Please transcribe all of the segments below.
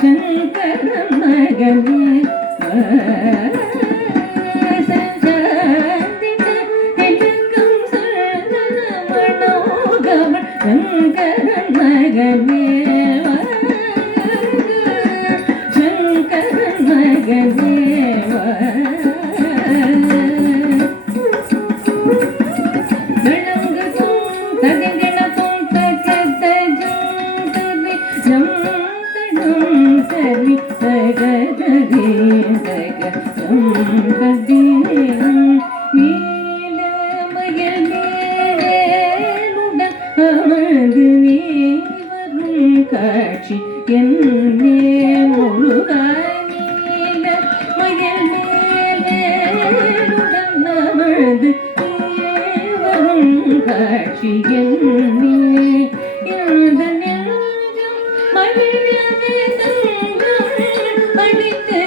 Shankar காட்சி என்னே முருகானீல மயில் மேலேருடன் நமது வரும் காட்சி என்னே இந்த நெஞ்சம் மகிழவே தங்கம் அடித்து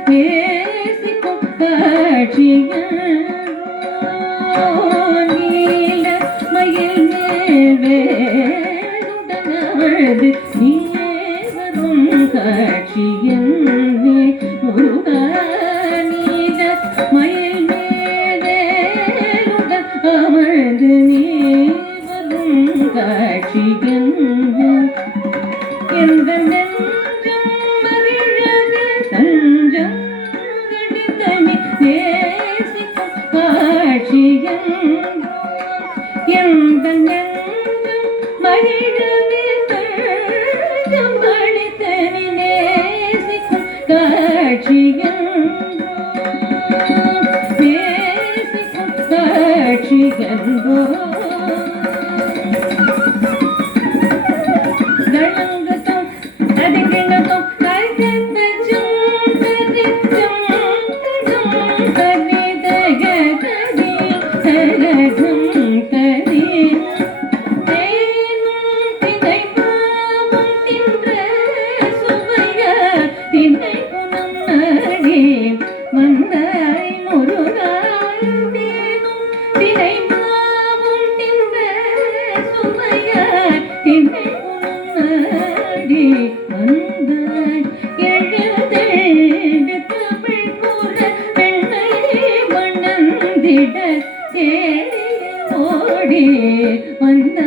நேசிக்கும் காட்சி நீல மயில் மேலுடனது நீயே வரும் காட்சி என்னே முருகா நீல மயில் மேலுடன் அமர்ந்து நீ வரும் காட்சி என்னே எந்த நெஞ்சம் மகிழவே தஞ்சம் தனி நேசிக்கும் காட்சியம் எந்த நெஞ்சம் மகிழவே தஞ்சம் தனி நேசிக்கும் காட்சியம் நேசிக்கும் காட்சியம் தளங்கத்தம் அதிகிணத்தம் ஓடி வந்த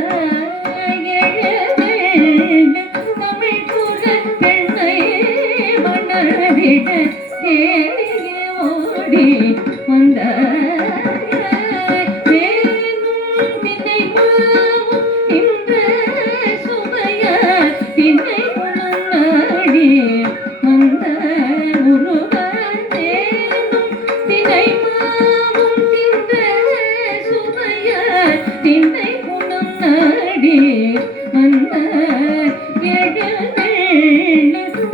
தமிழ் கூற பெண்ணை மணவிட ஓடி வந்த தினை மாவும் இந்த சுவைய தினை நாடி வந்த முருகன் தினை தினை குணம் நாடி வந்த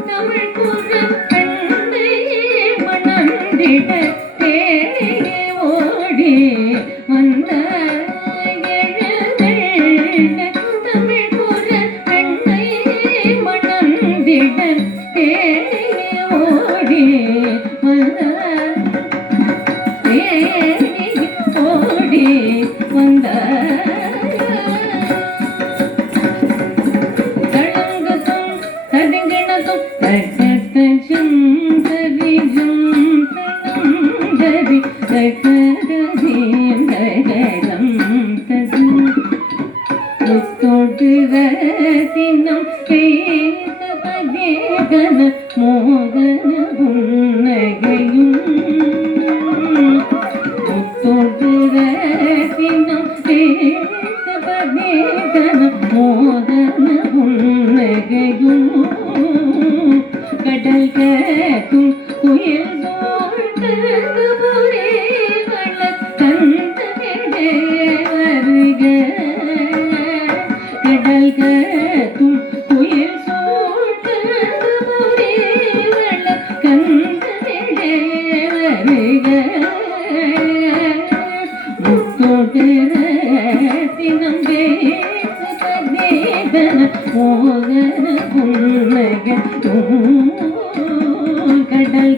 தமிழ் கூற பெண்ணை மணந்திட தேடி ஓடி வந்த தமிழ் கூற பெண்ணை மணந்திட தேடி ஓடி வந்த ஓடி வந்த தளங்கத்தம் தடிங்கிணத்தம் தட்டத்தம் தரிஜம் தனம் தரி தகதீம் தகதம் ததும் முத்தோடு ரத்தினம் கேத பதேகன மோகன புன்னகையும் ரத்தினம் பதேகன மோகன புன்னகையும் கடல் கத்தும் குயில் சோழ்ந்தே வள தந்த வருக கடல் கத்தும் குயில் சோழ்ந்தே வள கந்த வருக தினம் பேசுதேகன மோகன புன்னக கடல்